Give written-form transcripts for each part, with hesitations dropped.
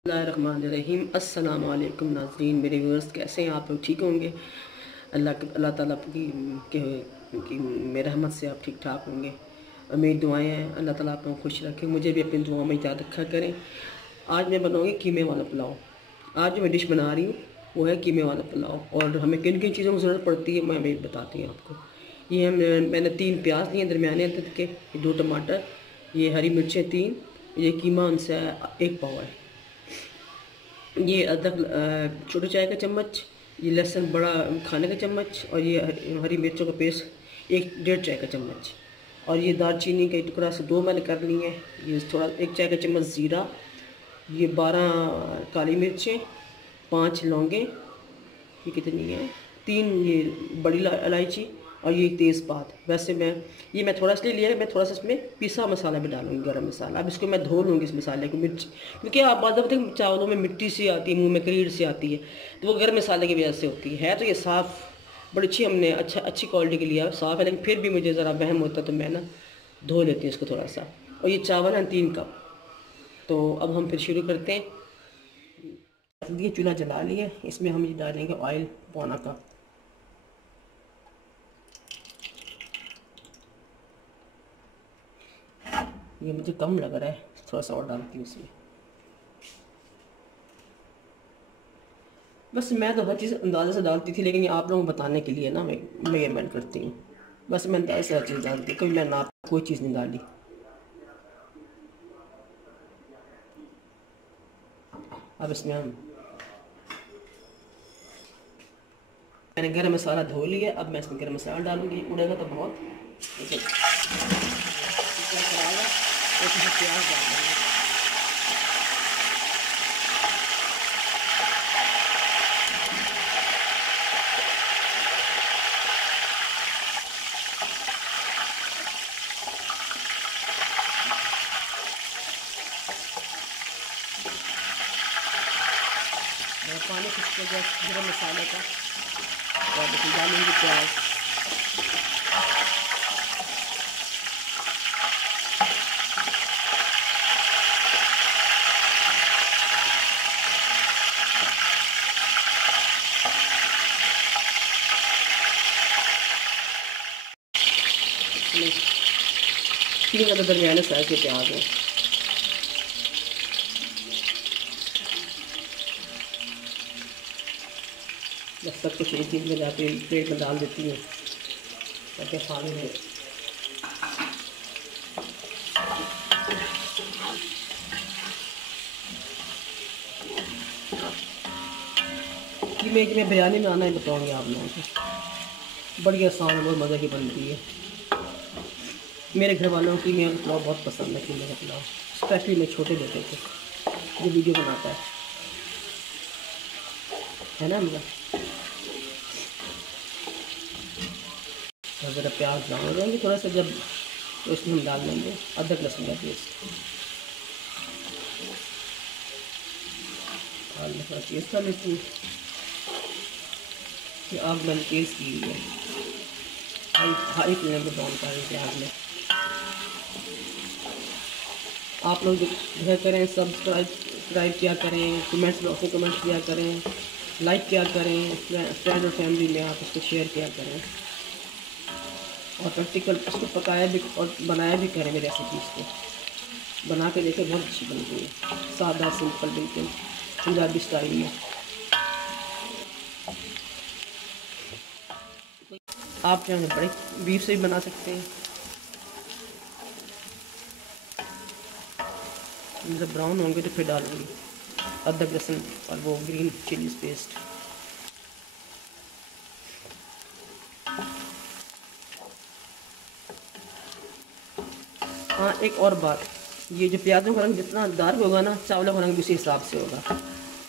बिस्मिल्लाहिर्रहमानिर्रहीम। अस्सलाम वालेकुम नाज़रीन, मेरे व्यूअर्स कैसे हैं आप लोग? ठीक होंगे। अल्लाह ताला की मेरे रहमत से आप ठीक ठाक होंगे। और मेरी दुआएं हैं अल्लाह ताला आप लोगों को खुश रखे, मुझे भी अपनी दुआओं में याद रखा करें। आज मैं बनाऊँगी कीमे वाला पुलाव। आज जो मैं डिश बना रही हूँ वो है कीमे वाला पुलाव। और हमें किन किन चीज़ों की ज़रूरत पड़ती है मैं अभी बताती हूँ आपको। ये मैंने 3 प्याज लिए दरमियाने अदद के, 2 टमाटर, ये हरी मिर्चें 3, ये कीमा उनसे 1 पाव है, ये अदरक छोटे चाय का चम्मच, ये लहसुन बड़ा खाने का चम्मच, और ये हरी मिर्चों का पेस्ट 1 डेढ़ चाय का चम्मच, और ये दालचीनी का टुकड़ा से 2 मैंने कर ली है, ये थोड़ा 1 चाय का चम्मच ज़ीरा, ये 12 काली मिर्चें, 5 लौंगे, ये कितनी है, 3 ये बड़ी इलायची, और ये तेज़पात। वैसे मैं थोड़ा इसलिए लिया है, मैं थोड़ा सा इसमें पिसा मसाला भी डालूंगी, गरम मसाला। अब इसको मैं धो लूँगी इस मसाले को, मिर्च, क्योंकि आप बाद में चावलों में मिट्टी सी आती है, मुंह में करीड़ सी आती है, तो वो गर्म मसाले की वजह से होती है। तो ये साफ़ बड़ी अच्छी, हमने अच्छी क्वालिटी के लिया, साफ़ है, लेकिन फिर भी मुझे ज़रा वहम होता तो मैं ना धो लेती हूँ इसको थोड़ा सा। और ये चावल हैं 3 कप। तो अब हम फिर शुरू करते हैं। ये चूल्हा जला लिया, इसमें हम ये डालेंगे ऑयल पौना कप। ये मुझे कम लग रहा है, थोड़ा सा और डालती हूँ इसमें। बस मैं तो हर चीज़ अंदाज़े से डालती थी, लेकिन ये आप लोगों को बताने के लिए ना मैं ये मेल करती हूँ। बस मैं अंदाज़े से हर चीज़ डालती, कोई मैं ना कोई चीज़ नहीं डाली। अब इसमें मैंने गरम मसाला धो लिया, अब मैं इसमें गरम मसाला डालूंगी, उड़ेगा तो बहुत। प्याज डाल देंगे, पानी खिंच गया गरम मसाले का, और इसमें डालेंगे प्याज। तीन का दरमियाने साइज के प्याज है। बस सब कुछ एक चीज़ में जाके प्लेट में डाल देती हूँ ताकि खाने में। कि मैं बिरयानी में आना ही बताऊँगी आप लोगों को, बड़ी आसान है, बहुत मज़े की बनती है। मेरे घर वालों की मेरा पुलाव बहुत पसंद है, कीमे का पुलाव, स्पेशली मेरे छोटे बेटे को जो वीडियो बनाता है ना मेरा। ज़रा प्याज डाल देंगे थोड़ा सा, जब तो इसमें हम डाल देंगे अदरक लहसुन का पेस्ट, और मैं थोड़ा तेज़ कर लेती हूँ कि आग मैंने तेज़ की हुई है, हाई फ्लेम पर ब्राउन करें प्याज में। आप लोग जो करें, सब्सक्राइब किया करें, कमेंट्स बॉक्स में कमेंट किया करें, लाइक किया करें, फ्रेंड और फैमिली में आप इसको शेयर किया करें, और प्रैक्टिकल इसको पकाया भी और बनाया भी करें। मेरी रेसिपीज़ को बना के देखें, बहुत अच्छी बनती है, सादा सिंपल बिल्कुल पंजाबी स्टाइल में। आप चाहें बड़े बीफ से भी बना सकते हैं। जब ब्राउन होंगे तो फिर डालूंगी अदरक लहसुन और वो ग्रीन चिलीज पेस्ट। हाँ, एक और बात, ये जो प्याज़ों का रंग जितना डार्क होगा ना, चावलों का रंग भी उसी हिसाब से होगा।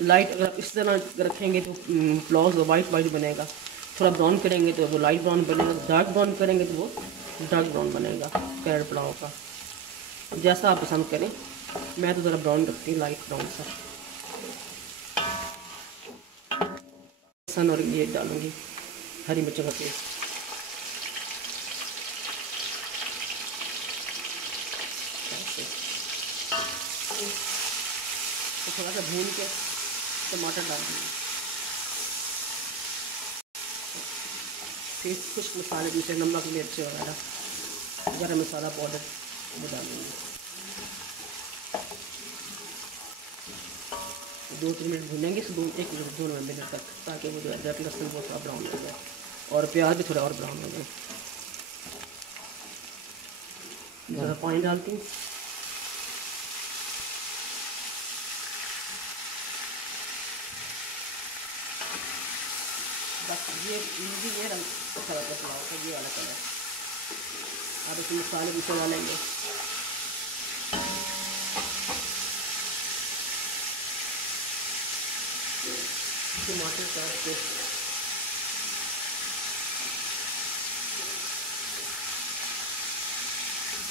लाइट अगर इस तरह रखेंगे तो पुलाव वाइट बनेगा, थोड़ा ब्राउन करेंगे तो वो लाइट ब्राउन बनेगा, डार्क ब्राउन करेंगे तो वो डार्क ब्राउन बनेगा कैरेट पुलाव का। जैसा आप पसंद करें, मैं तो ज़रा ब्राउन रखती हूँ, लाइट ब्राउन सा। लहसुन और ये डालूँगी हरी मिर्चों का पेस्ट। तो थोड़ा सा भून के टमाटर डाल देंगे, फिर कुछ मसाले जैसे नमक, मिर्च वगैरह, गरम मसाला पाउडर वो डालेंगे। 2-3 मिनट भूनेंगे, 1 मिनट तक, ताकि वो जो अदरक लहसुन वो थोड़ा ब्राउन हो जाए और प्याज भी थोड़ा और ब्राउन हो जाए। ज़रा पानी डालती हूँ। बस ये रंग अच्छा लगता है पुलाव का, ये वाला कलर। अब इसमें मसाले भी डालेंगे। टमाटर काट के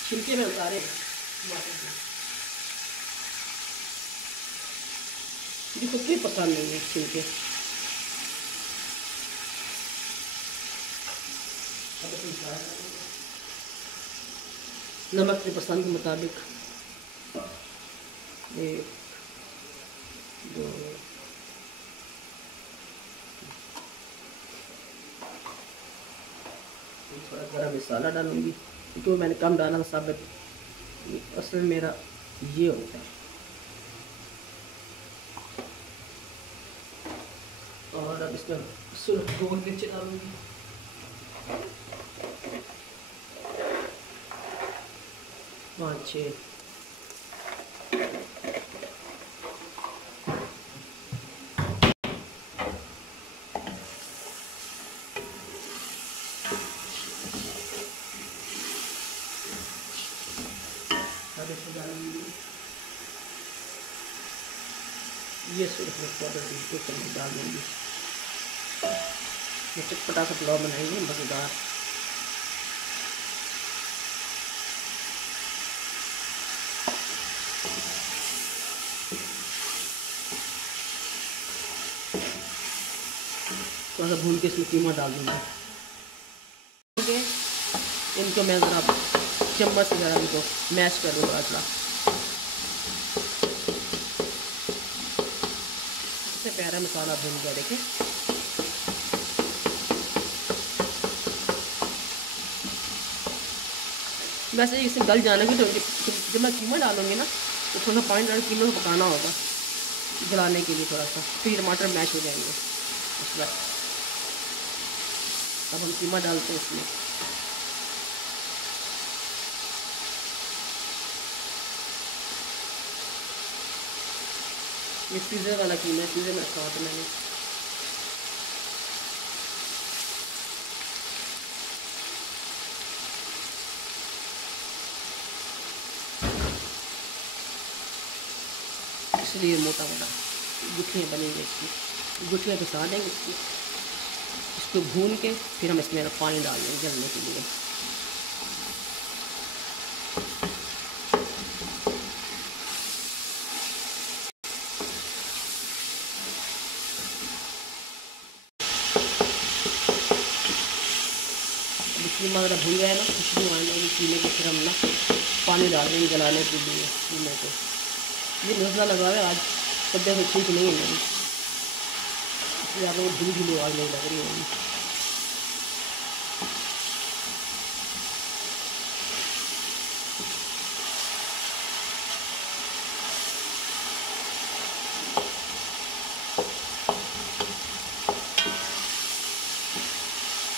छिलके में उतारे जिसको कोई पसंद नहीं है छिलके। नमक की पसंद के मुताबिक 1, 2, थोड़ा गरम मसाला डालूंगी क्योंकि मैंने कम डाला था साबित। असल मेरा ये होता है। और अब इसमें सिर्फ 2 मिर्च डालूंगी। पाँच छः ये सिर्फ पाउडर बिल्कुल चम्मच डाल दूँगी। ये चटपटा सा पुलाव बनाएंगे मज़ेदार। थोड़ा सा भून के इसमें कीमा डाल दूँगी। इनको मैं ज़रा चम्मच से ज़रा इनको मैश कर दूँगा। इससे प्यारा मसाला भून गया देखें। वैसे इसे गल जाने की तो जब मैं कीमा डालूंगी ना तो थोड़ा पानी डाल कीमा को पकाना होगा गलाने के लिए थोड़ा सा, फिर टमाटर मैश हो जाएंगे। उस वक्त अब हम कीमा डालते हैं इसमें। ये फ्रीज़र वाला कीमा है, फ्रीज़र में रखा हुआ था मैंने। इसलिए मोटा मोटा गुठलियाँ बनेंगी इसकी। गुठलियाँ पिसा देंगे इसको भून के, फिर हम इसमें पानी डाल देंगे जलने के लिए। कीमा अगर भून जाए ना, खुशबू आने लगी कीमे के, फिर हम ना पानी डाल देंगे जलाने के लिए कीमे को। ये नज़ला लगा है, आज तबियत से ठीक नहीं है मेरी, इसलिए आप लोगों को ढीली ढीली आवाज़ नहीं लग रही होगी।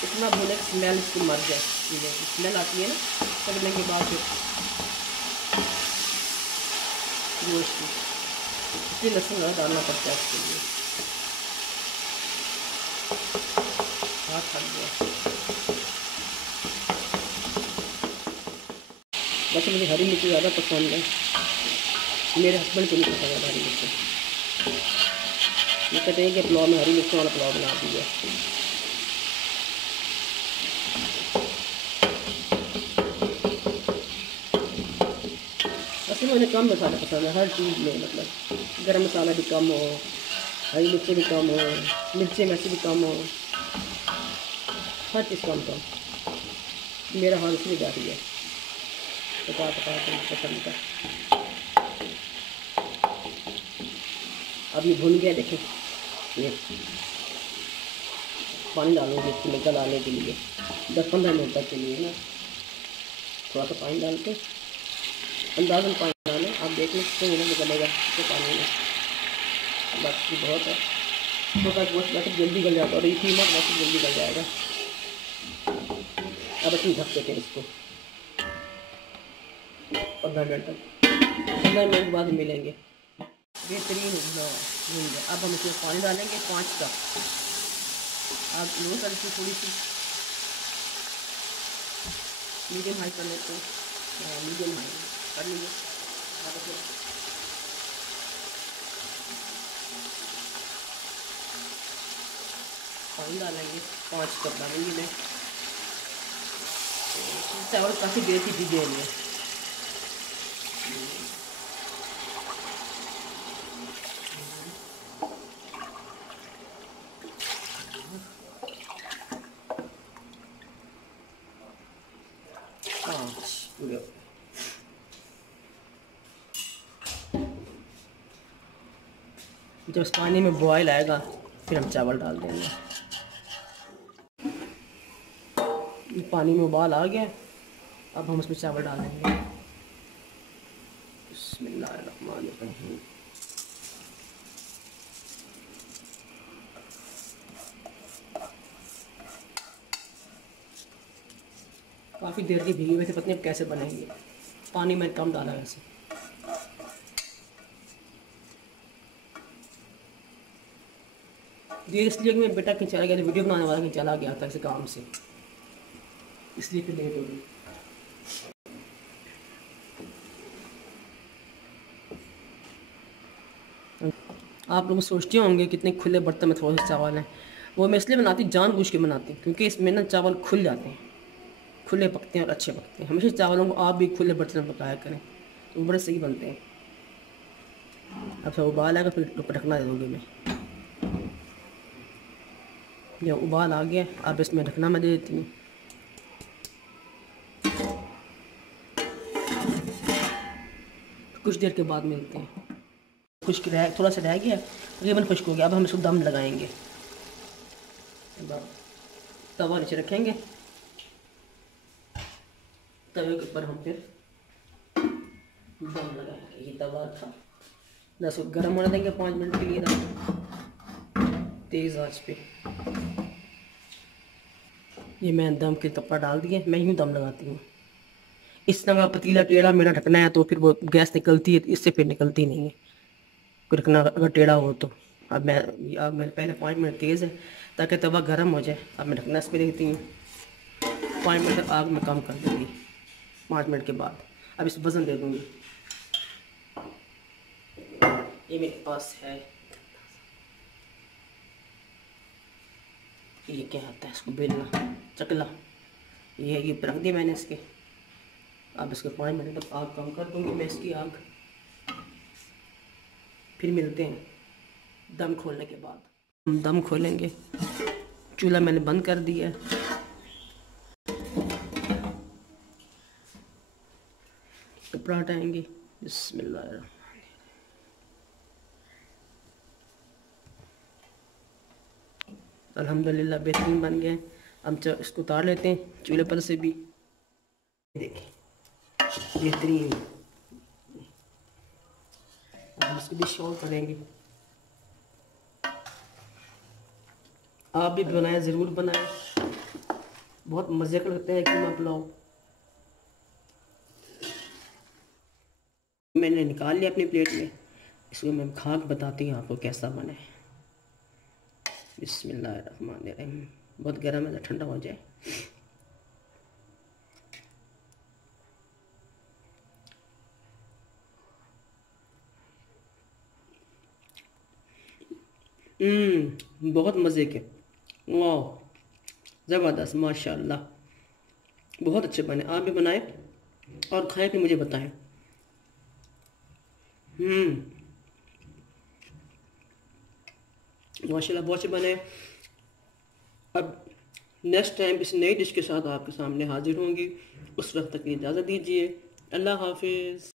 इतना भूने की स्मेल इसकी मर जाए, चीज़ें की स्मेल आती है ना पकने के बाद, फिर गोश्त की इसलिए लहसुन ज़्यादा डालना पड़ता है इसके लिए। हाथ थक गया। वैसे मुझे हरी मिर्ची ज़्यादा पसंद है, मेरे हस्बैंड को नहीं पसंद है हरी मिर्ची। ये कहते हैं कि पुलाव में हरी मिर्चों वाला पुलाव बना दिया। असल में मुझे कम मसाला पसंद है हर चीज़ में, मतलब गरम मसाला भी कम हो, हरी मिर्ची भी कम हो, मिर्ची वैसे भी कम हो, हर चीज़ कम कम। मेरा हाल इसलिए जारी है पका पका के पसंद का। अब ये भुन गया, देखें ये पानी डालूंगी इसको निकल आने के लिए 10-15 मिनट तक के लिए ना। थोड़ा सा पानी डाल के अंदाज़न पानी डालें, आप देख लें कितने मिनट निकलेगा तो पानी में, बस ये बहुत है। छोटा गोश्त वैसे जल्दी गल जाता है और ये कीमा वैसे जल्दी गल जाएगा। अब अच्छी ढक देते हैं इसको 15 मिनट तक। 15 मिनट बाद मिलेंगे। बेहतरीन भून गया। अब हम इसमें पानी डालेंगे 5 कप। आप लो कर इसकी थोड़ी सी मीडियम हाई कर लेते हैं, मीडियम हाई कर लीजिए। पानी डालेंगे 5 कप डालेंगे मैं। चावल काफ़ी देर की भिगे हुए। जब इस पानी में बॉयल आएगा फिर हम चावल डाल देंगे। पानी में उबाल आ गया, अब हम उसमें चावल डालेंगे। बिस्मिल्लाहिर्रहमानिर्रहीम। काफ़ी देर की भीगी हुई थी, पता नहीं अब कैसे बनेंगे। पानी में कम डाला वैसे। ये इसलिए कि मैं बेटा कहीं चला गया था, वीडियो बनाने वाला कहीं चला गया था किसी काम से, इसलिए फिर लेट हो गई। आप लोग सोचते होंगे कितने खुले बर्तन में थोड़े से चावल हैं। वो मैं इसलिए बनाती, जानबूझ के बनाती, क्योंकि इसमें ना चावल खुल जाते हैं, खुले पकते हैं और अच्छे पकते हैं। हमेशा चावलों को आप भी खुले बर्तन में पकाया करें तो वो बड़े सही बनते हैं। अब सब उबाल आएगा फिर ढकना दे दूँगी मैं। जब उबाल आ गया अब इसमें ढकना मैं दे देती हूँ। कुछ देर के बाद मिलते हैं। खुश्क रह थोड़ा सा रह गया, तकरीबन खुश्क हो गया। अब हम इसको दम लगाएंगे। तवा नीचे रखेंगे, तवे के ऊपर हम फिर दम लगाएंगे। ये तवा था, बस गर्म होने देंगे 5 मिनट के लिए तेज़ आंच पे। ये मैं दम के कपड़ा डाल दिए। मैं यूँ दम लगाती हूँ। इस तरह का पतीला टेढ़ा मेरा ढकना है तो फिर वो गैस निकलती है, इससे फिर निकलती नहीं है। रखना अगर टेढ़ा हो तो। अब मैं पहले 5 मिनट तेज़ है ताकि तवा गर्म हो जाए। अब मैं ढकना इस पर देती हूँ। 5 मिनट तक आग में कम कर दूँगी। 5 मिनट के बाद अब इस वज़न दे दूँगी। ये मेरे पास है, ये क्या आता है इसको बेलना, चकला। ये रख दिया मैंने इसके। अब इसके 5 मिनट तक आग कम कर दूँगी मैं इसकी आग। फिर मिलते हैं दम खोलने के बाद। हम दम खोलेंगे। चूल्हा मैंने बंद कर दिया है। कपड़ा हटाएंगे। बिस्मिल्लाह। अल्हम्दुलिल्लाह बेहतरीन बन गए। अब इसको उतार लेते हैं चूल्हे पर से भी। देखिए बेहतरीन। हम इसको डिश ऑन करेंगे। आप भी बनाएं, ज़रूर बनाएं, बहुत मज़े का लगता है कीमा पुलाव। मैंने निकाल लिया अपनी प्लेट में। इसको मैं खा के बताती हूँ आपको कैसा बना है। बिस्मिल्लाहिर्रहमानिर्रहीम। बहुत गर्म है, ठंडा हो जाए। बहुत मज़े के, वाह ज़बरदस्त, माशाल्लाह, बहुत अच्छे बने। आप भी बनाएं और खाएं फिर मुझे बताएं। माशाल्लाह बहुत अच्छे बने। अब नेक्स्ट टाइम किसी नई डिश के साथ आपके सामने हाजिर होंगी। उस वक्त तक की इजाज़त दीजिए। अल्लाह हाफिज़।